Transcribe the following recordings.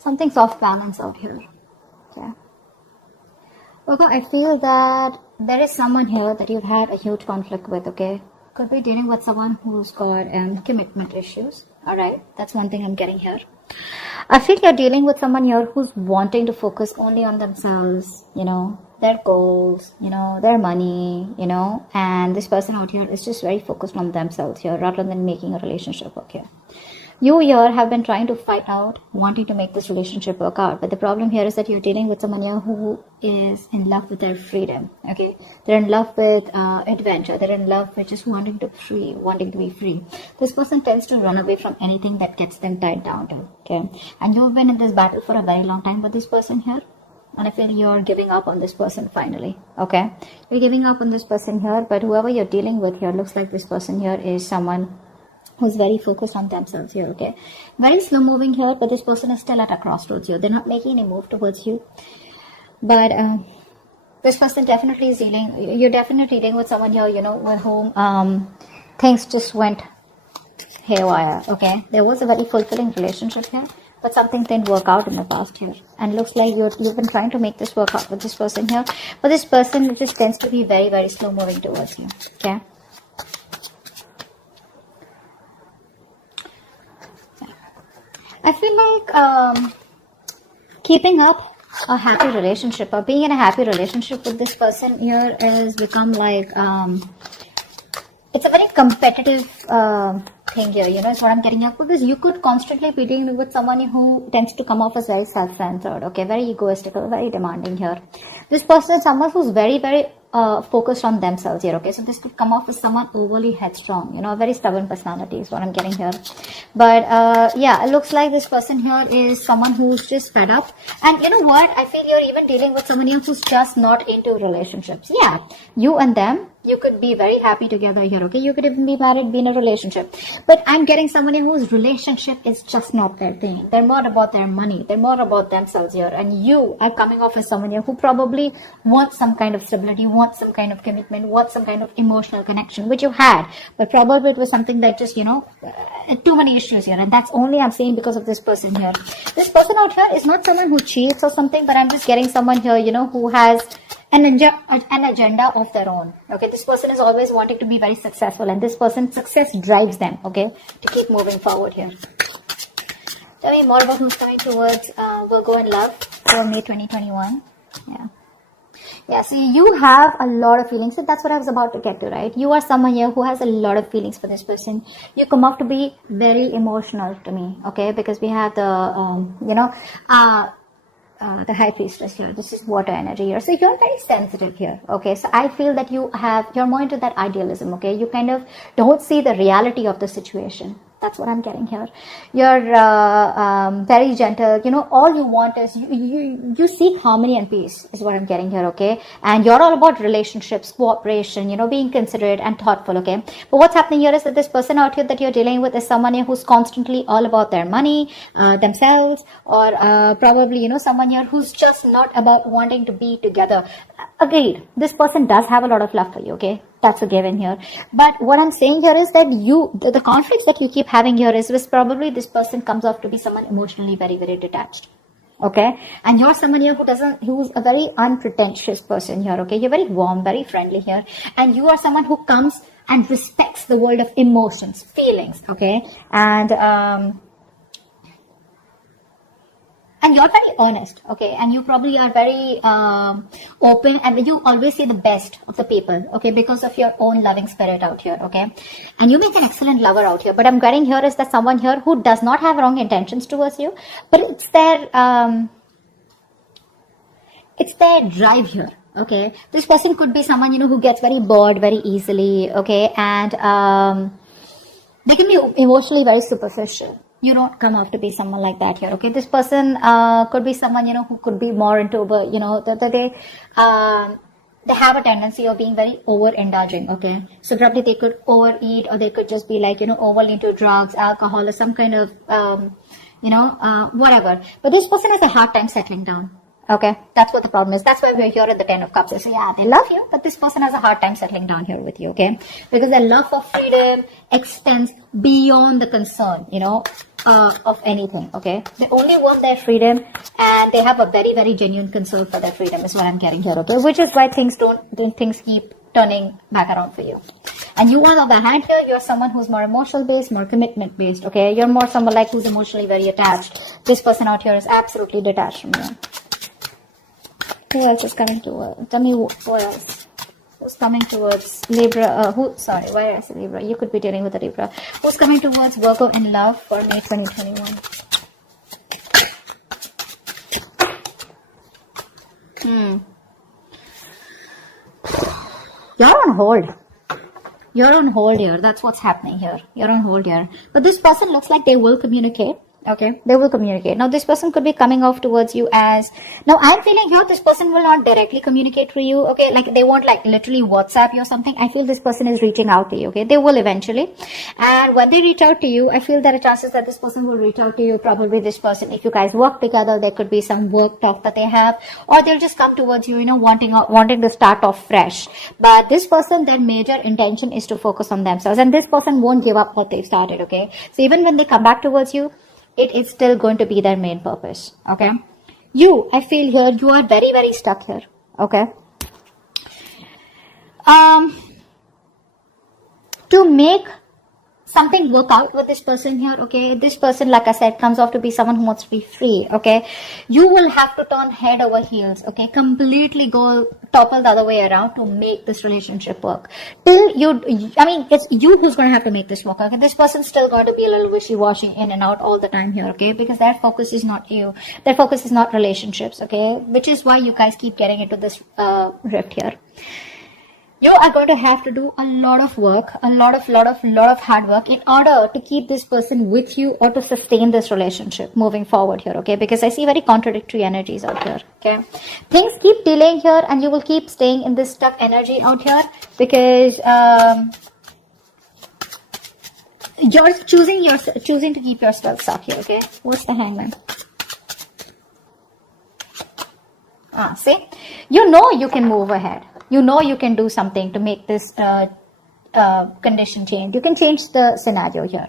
Something's off balance out here. Okay. Okay, I feel that there is someone here that you've had a huge conflict with, okay? Could be dealing with someone who's got commitment issues. Alright, that's one thing I'm getting here. I feel you're dealing with someone here who's wanting to focus only on themselves, you know, their goals, you know, their money, you know, and this person out here is just very focused on themselves here rather than making a relationship work here. You here have been trying to fight out, wanting to make this relationship work out. But the problem here is that you're dealing with someone here who is in love with their freedom. Okay, they're in love with adventure. They're in love with just wanting to be free. This person tends to run away from anything that gets them tied down to. Okay, and you've been in this battle for a very long time with this person here. And I feel you're giving up on this person finally. Okay, you're giving up on this person here. But whoever you're dealing with here looks like this person here is someone who's very focused on themselves here, okay? Very slow moving here, but this person is still at a crossroads here. They're not making any move towards you. But this person definitely is dealing, you're definitely dealing with someone here, you know, with whom things just went haywire, okay? There was a very fulfilling relationship here, but something didn't work out in the past here. And looks like you've been trying to make this work out with this person here. But this person just tends to be very, very slow moving towards you, okay? I feel like keeping up a happy relationship or being in a happy relationship with this person here has become like, it's a very competitive thing here, you know, is what I'm getting at, because you could constantly be dealing with someone who tends to come off as very self-centered, okay, very egoistical, very demanding here. This person is someone who's very, very focused on themselves here, okay, so this could come off as someone overly headstrong, you know, a very stubborn personality is what I'm getting here. But yeah, it looks like this person here is someone who's just fed up. And you know what, I feel you're even dealing with someone here who's just not into relationships. Yeah, you and them, you could be very happy together here, okay, you could even be married, be in a relationship. But I'm getting someone here whose relationship is just not their thing. They're more about their money, they're more about themselves here. And you are coming off as someone here who probably wants some kind of stability, wants some kind of commitment, wants some kind of emotional connection, which you had, but probably it was something that just, you know, too many issues here. And that's only I'm saying because of this person here. This person out here is not someone who cheats or something, but I'm just getting someone here, you know, who has an agenda of their own. Okay, this person is always wanting to be very successful, and this person's success drives them, okay, to keep moving forward here. Tell me more about who's coming towards Virgo in love for May 2021. Yeah, see, you have a lot of feelings. So that's what I was about to get to, right? You are someone here who has a lot of feelings for this person. You come off to be very emotional to me, okay? Because we have the, you know, the high priestess here. This is water energy here. So you're very sensitive here, okay? So I feel that you're more into that idealism, okay? You kind of don't see the reality of the situation. That's what I'm getting here. You're very gentle. You know, all you want is you seek harmony and peace is what I'm getting here, okay? And you're all about relationships, cooperation, you know, being considerate and thoughtful, okay? But what's happening here is that this person out here that you're dealing with is someone here who's constantly all about their money, themselves, or probably, you know, someone here who's just not about wanting to be together. Agreed, this person does have a lot of love for you, okay? That's a given here. But what I'm saying here is that the conflicts that you keep having here is probably this person comes off to be someone emotionally very, very detached. Okay. And you're someone here who's a very unpretentious person here. Okay. You're very warm, very friendly here. And you are someone who comes and respects the world of emotions, feelings. Okay. And you're very honest, okay, and you probably are very open, and you always see the best of the people, okay, because of your own loving spirit out here, okay, and you make an excellent lover out here. But I'm getting here is that someone here who does not have wrong intentions towards you, but it's their drive here, okay. This person could be someone, you know, who gets very bored very easily, okay, and they can be emotionally very superficial. You don't come off to be someone like that here, okay? This person could be someone, you know, who could be more into, you know, they have a tendency of being very over-indulging, okay? So probably they could overeat, or they could just be like, you know, overly into drugs, alcohol, or some kind of, you know, whatever. But this person has a hard time settling down. Okay, that's what the problem is. That's why we're here at the 10 of Cups. So yeah, they love you, but this person has a hard time settling down here with you, okay? Because their love for freedom extends beyond the concern, you know, of anything, okay? They only want their freedom, and they have a very, very genuine concern for their freedom is what I'm getting here, okay? Which is why things keep turning back around for you. And you, on the other hand here, you're someone who's more emotional based, more commitment based, okay? You're more someone like who's emotionally very attached. This person out here is absolutely detached from you. Who else is coming towards? Tell me who else. Who's coming towards Libra? Why did I say Libra? You could be dealing with a Libra. Who's coming towards Virgo in love for May 2021? You're on hold. You're on hold here. That's what's happening here. You're on hold here. But this person looks like they will communicate. Okay, they will communicate. Now, this person could be coming off towards you as... Now, I'm feeling here this person will not directly communicate for you. Okay, like they won't like literally WhatsApp you or something. I feel this person is reaching out to you. Okay, they will eventually. And when they reach out to you, I feel there are chances that this person will reach out to you. Probably this person, if you guys work together, there could be some work talk that they have. Or they'll just come towards you, wanting to start off fresh. But this person, their major intention is to focus on themselves. And this person won't give up what they've started. Okay, so even when they come back towards you, it is still going to be their main purpose. Okay, I feel here you are very, very stuck here. Okay, to make something work out with this person here, okay, this person, like I said, comes off to be someone who wants to be free. Okay, you will have to turn head over heels, okay, completely go topple the other way around to make this relationship work. It's you who's going to have to make this work. Okay, this person's still going to be a little wishy-washy in and out all the time here, okay, because their focus is not you, their focus is not relationships, okay, which is why you guys keep getting into this rift here. You are going to have to do a lot of work, a lot of hard work in order to keep this person with you or to sustain this relationship moving forward here, okay? Because I see very contradictory energies out here, okay? Things keep delaying here and you will keep staying in this stuck energy out here because you're choosing to keep yourself stuck here, okay? What's the Hangman? See? You can move ahead. You can do something to make this condition change. You can change the scenario here.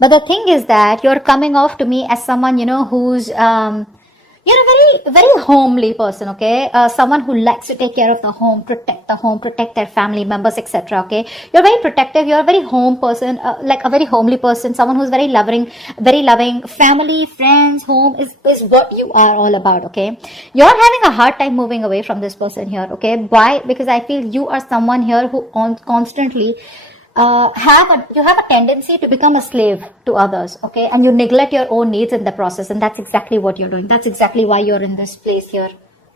But the thing is that you're coming off to me as someone, who's, you're a very, very homely person, okay? Someone who likes to take care of the home, protect their family members, etc., okay? You're very protective. You're a very home person, like a very homely person, someone who's very loving, family, friends, home is what you are all about, okay? You're having a hard time moving away from this person here, okay? Why? Because I feel you are someone here who constantly you have a tendency to become a slave to others, okay? And you neglect your own needs in the process, and that's exactly what you're doing. That's exactly why you're in this place here,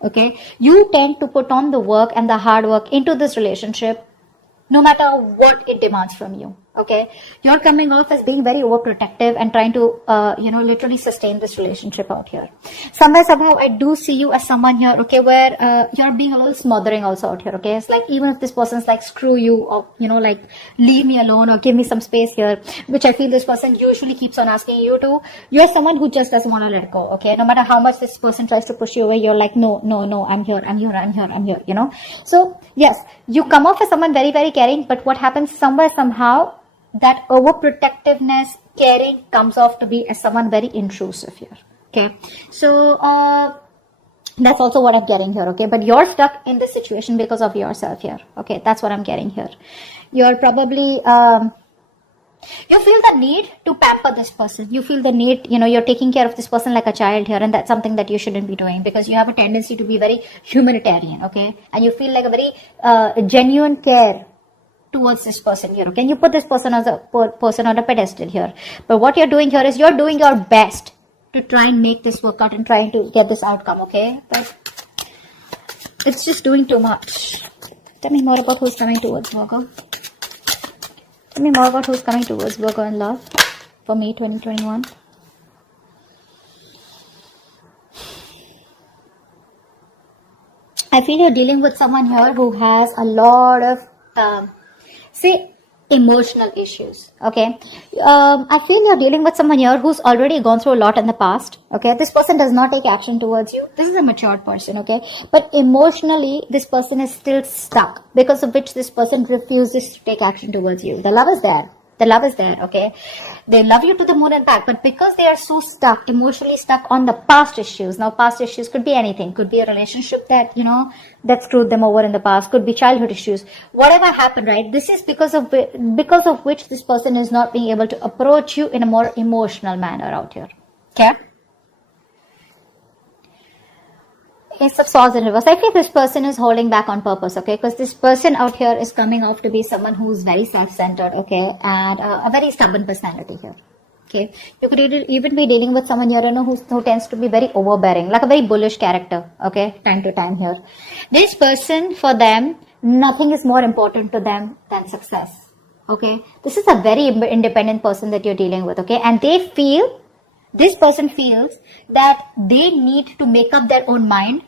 okay? You tend to put on the work and the hard work into this relationship no matter what it demands from you, okay? You're coming off as being very overprotective and trying to, literally sustain this relationship out here. Somehow, I do see you as someone here, okay, where you're being a little smothering also out here, okay? It's like even if this person's like, screw you, or, like, leave me alone or give me some space here, which I feel this person usually keeps on asking you to, you're someone who just doesn't want to let go, okay? No matter how much this person tries to push you away, you're like, no, I'm here, So, yes, you come off as someone very, very caring, but what happens somehow, that overprotectiveness, caring comes off to be as someone very intrusive here, okay? So, that's also what I'm getting here, okay? But you're stuck in this situation because of yourself here, okay? That's what I'm getting here. You're probably, you feel the need to pamper this person. You feel the need, you're taking care of this person like a child here, and that's something that you shouldn't be doing because you have a tendency to be very humanitarian, okay? And you feel like a very genuine care towards this person here, okay? And you put this person as a person on a pedestal here. But what you're doing here is you're doing your best to try and make this work out and trying to get this outcome, okay? But it's just doing too much. Tell me more about who's coming towards Virgo. Tell me more about who's coming towards Virgo in love for May 2021. I feel you're dealing with someone here who has a lot of emotional issues, okay? I feel you're dealing with someone here who's already gone through a lot in the past, okay? This person does not take action towards you. This is a matured person, okay? But emotionally, this person is still stuck, because of which this person refuses to take action towards you. The love is there, okay? They love you to the moon and back, but because they are so stuck, emotionally stuck on the past issues. Now, past issues could be anything. Could be a relationship that, that screwed them over in the past. Could be childhood issues. Whatever happened, right? This is because of which this person is not being able to approach you in a more emotional manner out here. Okay? Ace of Swords in reverse. I feel this person is holding back on purpose, okay? Because this person out here is coming off to be someone who's very self-centered, okay? And a very stubborn personality here, okay? You could even be dealing with someone here, who tends to be very overbearing, like a very bullish character, okay? Time to time here. This person, for them, nothing is more important to them than success, okay? This is a very independent person that you're dealing with, okay? And this person feels that they need to make up their own mind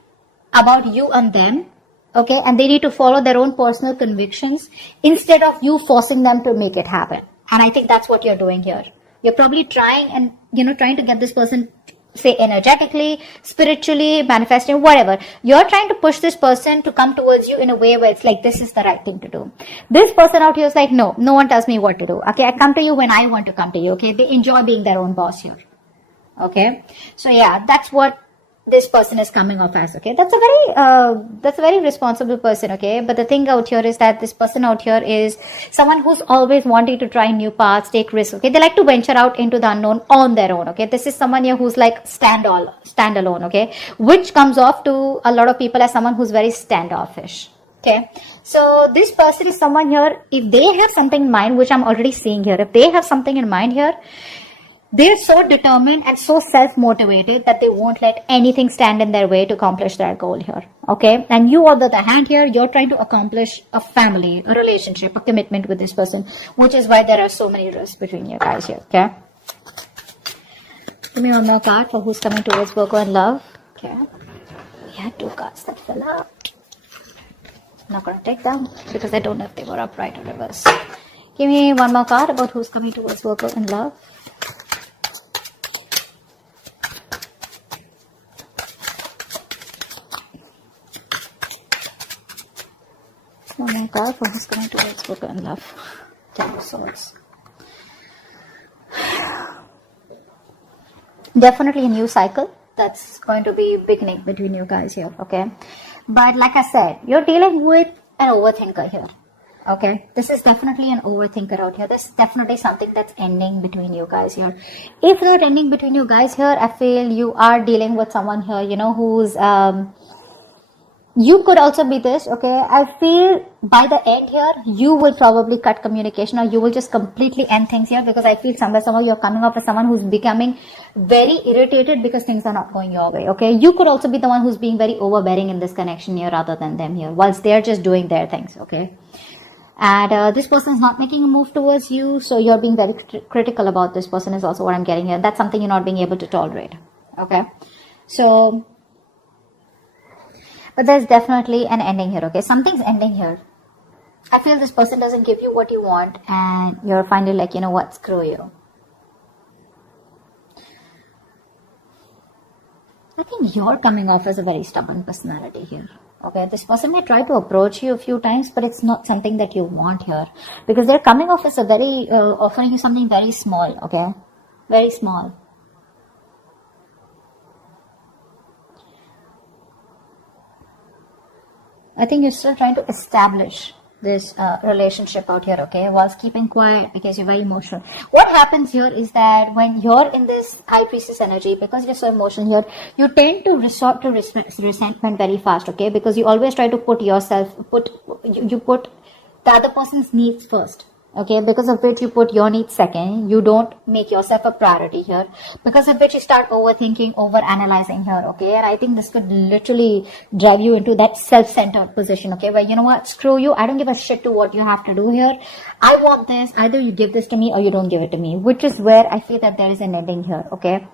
about you and them, okay? And they need to follow their own personal convictions instead of you forcing them to make it happen. And I think that's what you're doing here. You're probably trying to get this person, say, energetically, spiritually, manifesting, whatever. You're trying to push this person to come towards you in a way where it's like, this is the right thing to do. This person out here is like, no one tells me what to do, okay? I come to you when I want to come to you, okay? They enjoy being their own boss here. Okay, so yeah, that's what this person is coming off as, okay? That's a very responsible person, okay? But the thing out here is that this person out here is someone who's always wanting to try new paths, take risks, okay? They like to venture out into the unknown on their own, okay? This is someone here who's like standalone, okay? Which comes off to a lot of people as someone who's very standoffish, okay? So this person is someone here, if they have something in mind, which I'm already seeing here, if they have something in mind here, they're so determined and so self-motivated that they won't let anything stand in their way to accomplish their goal here, okay? And you, on the other hand here, you're trying to accomplish a family, a relationship, a commitment with this person, which is why there are so many risks between you guys here, okay? Give me one more card for who's coming towards Virgo in love, okay? We had 2 cards that fell out. I'm not going to take them because I don't know if they were upright or reverse. Give me one more card about who's coming towards Virgo in love. One more card for who's coming towards Virgo in love. 10 of Swords. Definitely a new cycle that's going to be beginning between you guys here, okay? But like I said, you're dealing with an overthinker here, okay? This is definitely an overthinker out here. This is definitely something that's ending between you guys here. If not ending between you guys here, I feel you are dealing with someone here, who's you could also be this, okay? I feel by the end here, you will probably cut communication, or you will just completely end things here, because I feel somehow you're coming off as someone who's becoming very irritated because things are not going your way, okay? You could also be the one who's being very overbearing in this connection here rather than them here, whilst they're just doing their things, okay? And this person is not making a move towards you, so you're being very critical about this person is also what I'm getting here. That's something you're not being able to tolerate, okay? So... but there's definitely an ending here, okay? Something's ending here. I feel this person doesn't give you what you want, and you're finally like, you know what, screw you. I think you're coming off as a very stubborn personality here, okay? This person may try to approach you a few times, but it's not something that you want here, because they're coming off as a very, offering you something very small, okay? Very small. I think you're still trying to establish this relationship out here, okay, whilst keeping quiet because you're very emotional. What happens here is that when you're in this High Priestess energy, because you're so emotional here, you tend to resort to resentment very fast, okay, because you always try to put you put the other person's needs first, okay, because of which you put your needs second. You don't make yourself a priority here, because of which you start overthinking, over-analyzing here, okay? And I think this could literally drive you into that self-centered position, okay, where, you know what, screw you, I don't give a shit to what you have to do here. I want this, either you give this to me or you don't give it to me, which is where I feel that there is an ending here, okay?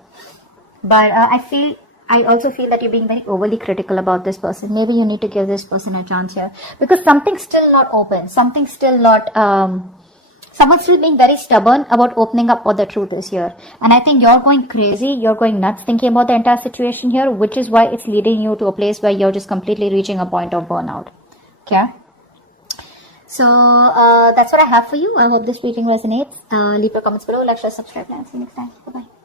But I also feel that you're being very overly critical about this person. Maybe you need to give this person a chance here, because something's still not open, something's still not... someone's still being very stubborn about opening up what the truth is here. And I think you're going crazy, you're going nuts thinking about the entire situation here, which is why it's leading you to a place where you're just completely reaching a point of burnout, okay? So that's what I have for you. I hope this reading resonates. Leave your comments below, like, share, subscribe, and see you next time. Bye bye.